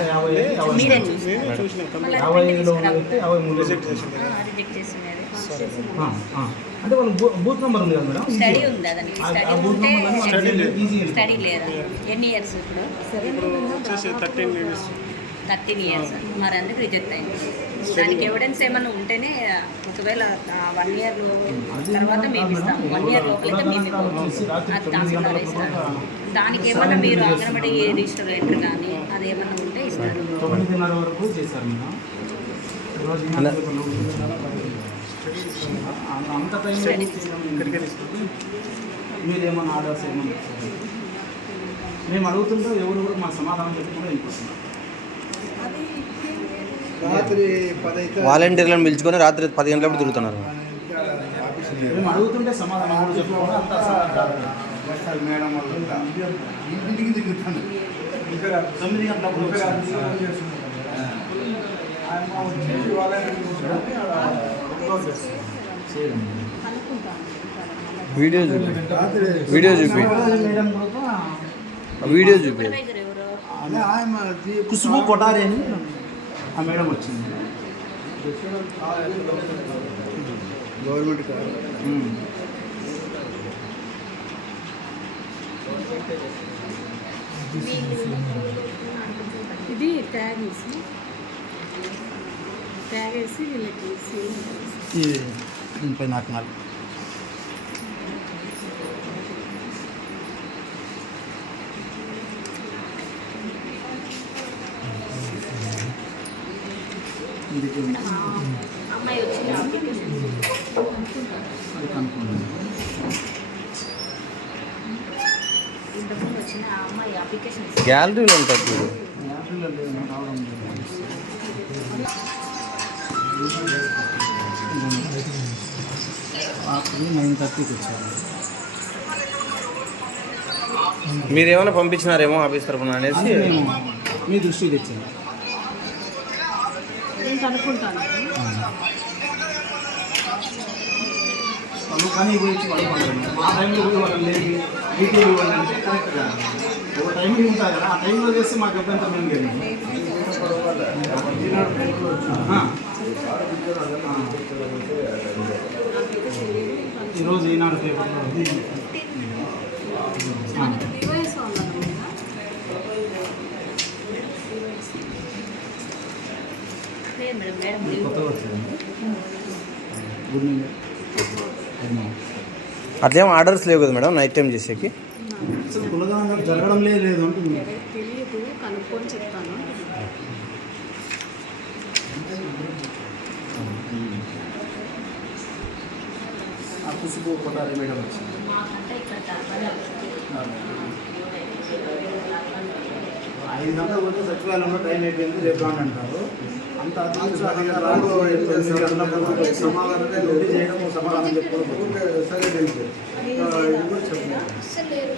నూట యాభై నేనే చూసిన కంపెనీ యాభై ఐదులో ఉన్నదైతే యాభై మూడు రిజెక్ట్ చేసింది. రిజెక్ట్ చేసినది ఆ, ఆ. అంటే వాళ్ళ బూత్ నెంబర్ ఉంది కదా మేడం? స్టడీ ఉందా ఆ- ఆ బూత్ నెంబర్ స్టడీ లేదు. ఈజీ స్టడీ లేదా. ఎన్ని ఇయర్స్ ఇప్పుడు? థర్టీన్ ఇయర్స్ థర్టీన్ ఇయర్స్ మరి అందుకు రిజెక్ట్ అయింది. దానికి ఎవిడెన్స్ ఏమైనా ఉంటేనే ఒకవేళ వన్ ఇయర్ తర్వాత మేము ఇస్తాం వన్ ఇయర్ లోపలైతే మేము. అది తహసీల్దార్ ఇస్తారు. దానికి ఏమన్నా మీరు అంగన్వాడీ రిజిస్టర్ ఎంటర్ కానీ అది ఏమన్నా ఉంటే ఇస్తారు. తొమ్మిదిన్నర వరకు చేశారు అంత- టైం. మీరు ఆర్డర్స్ ఏమన్నా ఇచ్చారా? మేము అడుగుతుంటే ఎవరు కూడా మాకు సమాధానం చెప్పకుండా వెళ్ళిపోతున్నారు. వాలంటీర్లను పిలుచుకొని రాత్రి పది గంటలప్పుడు తిరుగుతున్నారు. మేము అడుగుతుంటే సమాధానం కూడా చెప్పకుండా అంత అసలు వస్తారు మేడం ఇంటికి తొమ్మిది గంటలప్పుడు. వీడియో చూపి. రాత్రి వీడియో చూపి. వీడియో చూపి. కుసుమ కొటారి అని ఆ మేడం వచ్చింది. గవర్నమెంట్ కాదు. ఇది ట్యాగ్ వేసి. ట్యాగ్ వేసి వీళ్ళకి దీనిపై నాకు నాలుగు. అమ్మాయి వచ్చిన అప్లికేషన్ అది కనుక్కోండి ఇంతకుముందు వచ్చిన ఆ అమ్మాయి అప్లికేషన్ గ్యాలరీలో ఉంటుంది చూడు. యాపిల్లో లేదు రావడం లేదు. రాత్రి నైన్ థర్టీకి వచ్చారు. మీరు ఏమైనా పంపించినారేమో ఆఫీస్ తరఫున అనేసి? మీ దృష్టికి తెచ్చాము. నేను కనుక్కుంటాను పని ఆ టైంలో డీటెయిల్ ఇవ్వండి అంటే కరెక్ట్ ఒక టైమింగ్ ఉంటుంది కదా ఆ టైంలో చేస్తే మాకు అభ్యంతరం ఏం లేదు. ఈరోజు ఈనాడు పేపర్లో అట్లేం ఆర్డర్స్ లేవు కదా మేడం నైట్ టైం చేసేకి? జరగడం లేదు తెలియదు కనుక్కొని చెప్తాను. కొట్టాలి మేడం ఐదు గంటల పోతే సచివాలయంలో టైం అయిపోయింది రేపు రాండి అంటారు. అంత సమాధానం సమాధానం చెప్పుకోవడం సరే. చెప్పలేదు